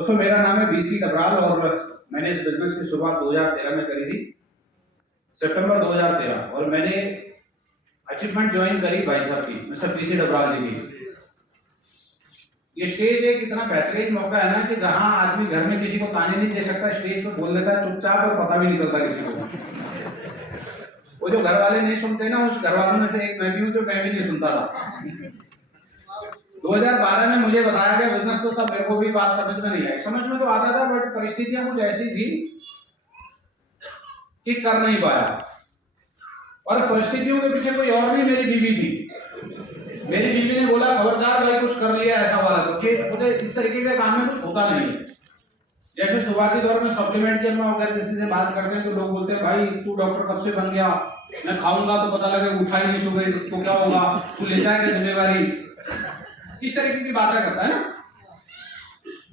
दोस्तों मेरा नाम है बीसी डबराल और मैंने इस बिजनेस की शुरुआत 2013 में करी थी, सितंबर 2013। और मैंने अचीवमेंट ज्वाइन करी भाई साहब की, मिस्टर बीसी डबराल जी की। ये स्टेज एक इतना बेहतरीन मौका है ना कि जहां आदमी घर में किसी को ताने नहीं दे सकता, स्टेज पर बोल देता है चुपचाप और पता भी नहीं चलता किसी को। वो जो घर वाले नहीं सुनते ना, उस घर वालों में से एक मैं भी हूं जो मैं भी नहीं सुनता था। 2012 में मुझे बताया गया बिजनेस, तो तब मेरे को भी बात समझ में नहीं आई। समझ में तो आता था बट परिस्थितियां कुछ ऐसी थी कि कर नहीं पाया। और परिस्थितियों के पीछे कोई और नहीं, मेरी बीवी थी। मेरी बीवी ने बोला खबरदार भाई कुछ कर लिया ऐसा वाला, तो कि बोले इस तरीके के काम में कुछ होता नहीं है। जैसे शुरुआती दौर में सप्लीमेंट के हम अगर किसी से बात करते हैं तो लोग बोलते हैं भाई तू डॉक्टर कब से बन गया, मैं खाऊंगा तो पता लगे उठा ही नहीं सुबह तो क्या होगा, तू लेता है क्या जिम्मेवारी, इस तरीके की बातें करता है ना।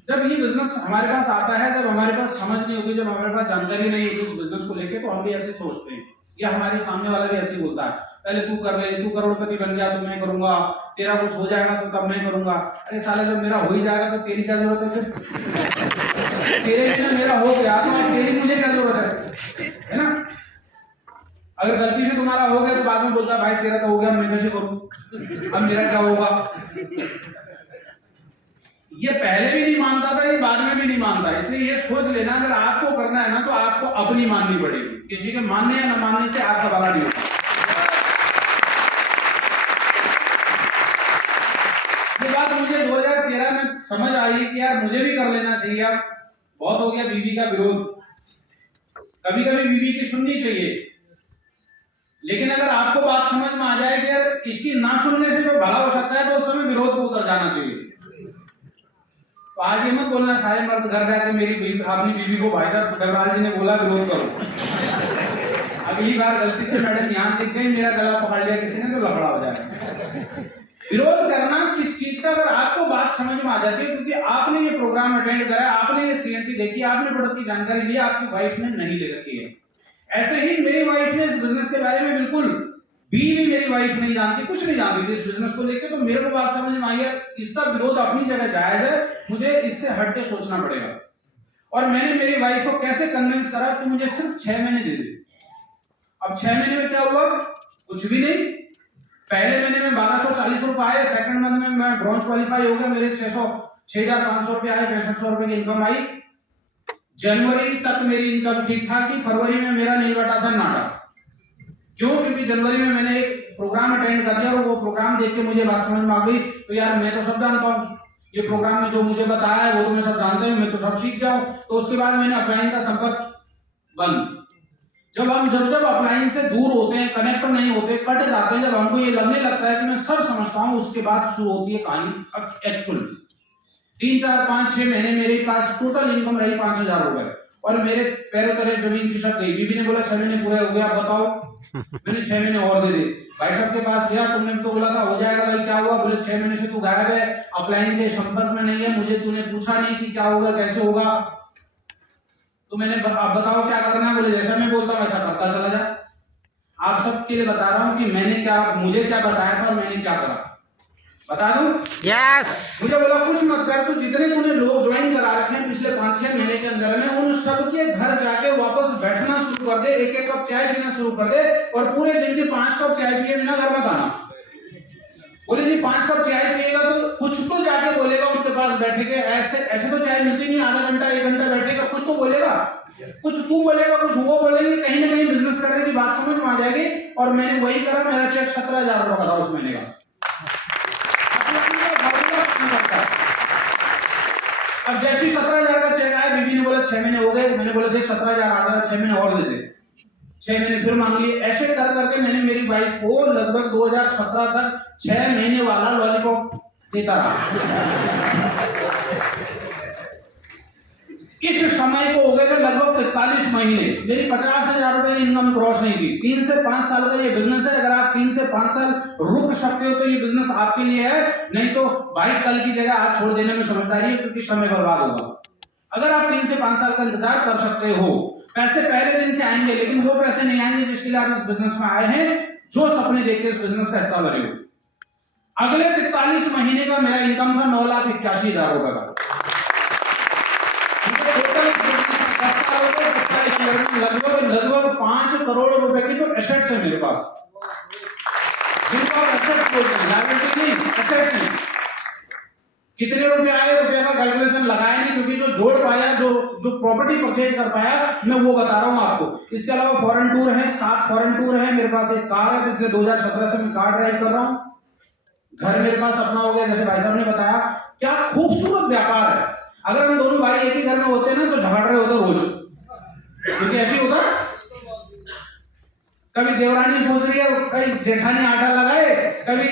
जब ये बिजनेस हमारे पास आता है, जब हमारे पास समझ नहीं होती, जब हमारे पास जानकारी नहीं होती उस बिजनेस को लेके, तो हम भी ऐसे सोचते हैं, या हमारे सामने वाला भी ऐसे बोलता है पहले तू कर ले, तू करोड़पति बन गया तो मैं करूंगा, तेरा कुछ हो जाएगा तो तब मैं करूंगा। अरे साले जब मेरा हो ही जाएगा तो तेरी क्या जरूरत है फिर? तेरे बिना मेरा हो गया तो अब तेरी मुझे क्या जरूरत है ना। अगर गलती से तुम्हारा हो गया तो बाद में बोलता भाई तेरा तो हो गया, मैं कैसे करूं, अब मेरा क्या होगा। ये पहले भी नहीं मानता था, ये बाद में भी नहीं मानता। इसलिए ये सोच लेना अगर आपको करना है ना तो आपको अपनी माननी पड़ेगी, किसी के मानने या न मानने से आपका भला नहीं होगा। ये बात मुझे 2013 में समझ आई कि यार मुझे भी कर लेना चाहिए। अब बहुत हो गया बीवी का विरोध, कभी कभी बीवी की सुननी चाहिए, लेकिन अगर आपको बात समझ में आ जाए कि यार इसकी ना सुनने से जो भला हो सकता है तो उस समय विरोध को उतर जाना चाहिए। तो आज ये मत बोलना सारे मर्द घर जाके मेरी अपनी बीवी को भाई साहब डबराल जी ने बोला विरोध करो। अगली बार गलती से मैडम यहाँ दिख गई, मेरा गला पकड़ लिया किसी ने, तो लफड़ा हो जाएगा। विरोध करना किस चीज का, अगर आपको बात समझ में आ जाती है, क्योंकि आपने ये प्रोग्राम अटेंड करा, आपने ये सीएनटी देखी, आपने प्रोडक्ट की जानकारी ली, आपकी वाइफ ने नहीं ले रखी है। ऐसे ही मेरी वाइफ ने इस बिजनेस के बारे में बिल्कुल भी मेरी वाइफ नहीं जानती, कुछ नहीं जानती थी इस बिजनेस को लेकर। तो मेरे को बात समझ में आई है इसका विरोध अपनी जगह जायज है, मुझे इससे हट के सोचना पड़ेगा। और मैंने मेरी वाइफ को कैसे कन्विंस करा कि मुझे सिर्फ 6 महीने दे दे। अब 6 महीने में क्या हुआ, कुछ भी नहीं। पहले महीने में 1240 रुपए आए, सेकंड मंथ में मैं ब्रॉन्ज क्वालिफाई हो गया, मेरे 6,500 रुपए आए, 6500 रुपए की इनकम आई। जनवरी तक मेरी इनकम ठीक ठाक थी, फरवरी में मेरा नीलबटा सन्नाटा। क्यों? क्योंकि जनवरी में मैंने एक प्रोग्राम अटेंड कर लिया और वो प्रोग्राम देख के मुझे बात समझ में आ गई, तो यार मैं तो सब जानता हूँ, ये प्रोग्राम में जो मुझे बताया है वो तो मैं सब जानता हूँ, मैं तो सब सीख जाऊं। तो उसके बाद मैंने अपलाइन का संपर्क बंद। जब अपलाइन से दूर होते हैं, कनेक्ट नहीं होते, कट जाते हैं, जब हमको ये लगने लगता है कि मैं सब समझता हूँ, उसके बाद शुरू होती है कहानी एक्चुअल। 3, 4, 5, 6 महीने मेरे पास टोटल इनकम रही 5,000 रुपए और मेरे पैरों तले जमीन खिसक गई। बीबी ने बोला 6 महीने पूरे हो गए, आप बताओ। मैंने 6 महीने और दे दे। भाई साहब के पास गया, तुमने तो बोला था हो जाएगा, भाई क्या हुआ? बोले 6 महीने से तू गायब है, अपलाइन के संपर्क में नहीं है, मुझे तूने पूछा नहीं कि क्या होगा कैसे होगा। तो मैंने आप बताओ क्या करना है? बोले जैसा मैं बोलता हूँ वैसा करता चला जा। आप सबके लिए बता रहा हूँ कि मुझे क्या बताया था और मैंने क्या करा, बता दूं? यस। मुझे बोला कुछ मत कर, तू जितने तूने लोग ज्वाइन करा रखे हैं पिछले 5-6 महीने के अंदर में, उन सबके घर जाके वापस बैठना शुरू कर दे, एक कप चाय पीना शुरू कर दे और पूरे दिन के 5 कप चाय पिए बिना घर मत आना। बोले जी 5 कप चाय पिएगा तो कुछ तो जाके बोलेगा उनके पास बैठे के, ऐसे तो चाय मिलती नहीं, आधा घंटा 1 घंटा बैठेगा, कुछ तो बोलेगा, कुछ तू बोलेगा, कुछ वो बोलेंगे, कहीं ना कहीं बिजनेस करने की बात समझ में आ जाएगी। और मैंने वही करा, मेरा चेक 17,000 रुपए का था उस महीने का। अब जैसे 17,000 का चेक आया, बीबी ने बोला 6 महीने हो गए, मैंने बोला देख 17,000 आ गया, 6 महीने और दे दे। 6 महीने फिर मांग लिए। ऐसे कर करके मैंने मेरी वाइफ को लगभग 2017 तक 6 महीने वाला लॉलीपॉप देता रहा। इस समय को हो गए थे लगभग 43 महीने, मेरी 50,000 रुपए की इनकम क्रॉस नहीं की। 3 से 5 साल का ये बिजनेस है, अगर आप 3 से 5 साल रुक सकते हो तो ये बिजनेस आपके लिए है, नहीं तो भाई कल की जगह आज छोड़ देने में समझदारी है, क्योंकि समय बर्बाद होगा। अगर आप 3 से 5 साल का इंतजार कर सकते हो, पैसे पहले दिन से आएंगे, लेकिन वो पैसे नहीं आएंगे जिसके लिए आप इस बिजनेस में आए हैं, जो सपने देख के इस बिजनेस का हिस्सा बने हो। अगले 43 महीने का मेरा इनकम था 9,81,000 रुपए का। टोटल 10 साल हो गए, 10 साल के अंदर में लगभग 5 करोड़ रुपए की तो एसेट्स है मेरे पास, जिनको आप एसेट्स बोलते हैं, लायबिलिटी नहीं, एसेट्स हैं। कितने रुपए आए रुपए का कैलकुलेशन लगाया नहीं, क्योंकि जो जोड़ पाया, जो प्रॉपर्टी परचेज कर पाया, मैं वो बता रहा हूं आपको। इसके अलावा फॉरेन टूर है, 7 फॉरेन टूर है, मेरे पास एक कार है, पिछले 2017 से मैं कार ड्राइव कर रहा हूं, घर मेरे पास अपना हो गया, जैसे भाई साहब ने बताया। क्या खूबसूरत व्यापार है। अगर हम दोनों भाई एक ही घर में होते ना तो झगड़ रहे होते रोज, क्योंकि ऐसे होता। कभी देवरानी सोच रही है भाई जेठानी आटा लगाए, कभी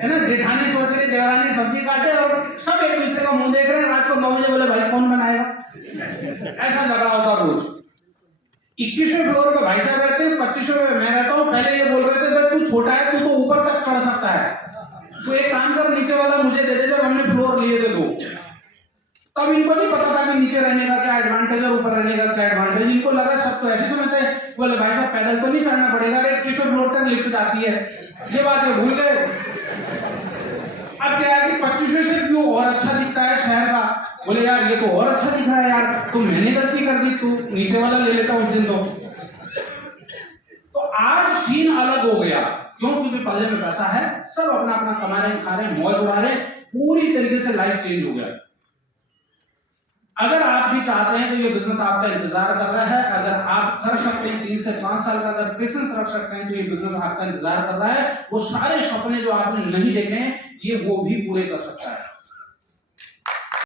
है ना जेठानी सोच रही है देवरानी सब्जी काटे, और सब एक दूसरे का मुंह देख रहे हैं। रात को 9 बजे बोले भाई कौन बनाएगा, ऐसा झगड़ा होता रोज। 21वें फ्लोर पे भाई साहब रहते हैं, 25वें पे मैं रहता हूँ। पहले ये बोल रहे थे भाई तू छोटा है, तू तो ऊपर तक चढ़ सकता है, तो एक काम कर नीचे वाला मुझे दे दे। जब हमने फ्लोर लिए थे तो तब इनको नहीं पता था कि नीचे रहने का क्या एडवांटेज और ऊपर रहने का क्या एडवांटेज। इनको लगा सब तो ऐसे समझते हैं, बोले भाई साहब पैदल तो नहीं चढ़ना पड़ेगा, अरे 21वें फ्लोर तक लिफ्ट आती है, ये बात ये भूल गए। अब क्या है कि 25वें से क्यों और अच्छा दिखता है शहर का, बोले यार ये तो और अच्छा दिख रहा है यार, तो मैंने गलती कर दी, तू नीचे वाला ले लेता उस दिन तो आज सीन अलग हो गया। क्यों? क्योंकि पल्ले में पैसा है, सब अपना अपना कमा रहे हैं, खा रहे हैं, मौज उड़ा रहे हैं, पूरी तरीके से लाइफ चेंज हो गया। अगर आप भी चाहते हैं तो ये बिजनेस आपका इंतजार कर रहा है। अगर आप कर सकते हैं 3 से 5 साल का अगर पेशेंस रख सकते हैं तो ये बिजनेस आपका इंतजार कर रहा है। वो सारे सपने जो आपने नहीं देखे हैं ये वो भी पूरे कर सकता है।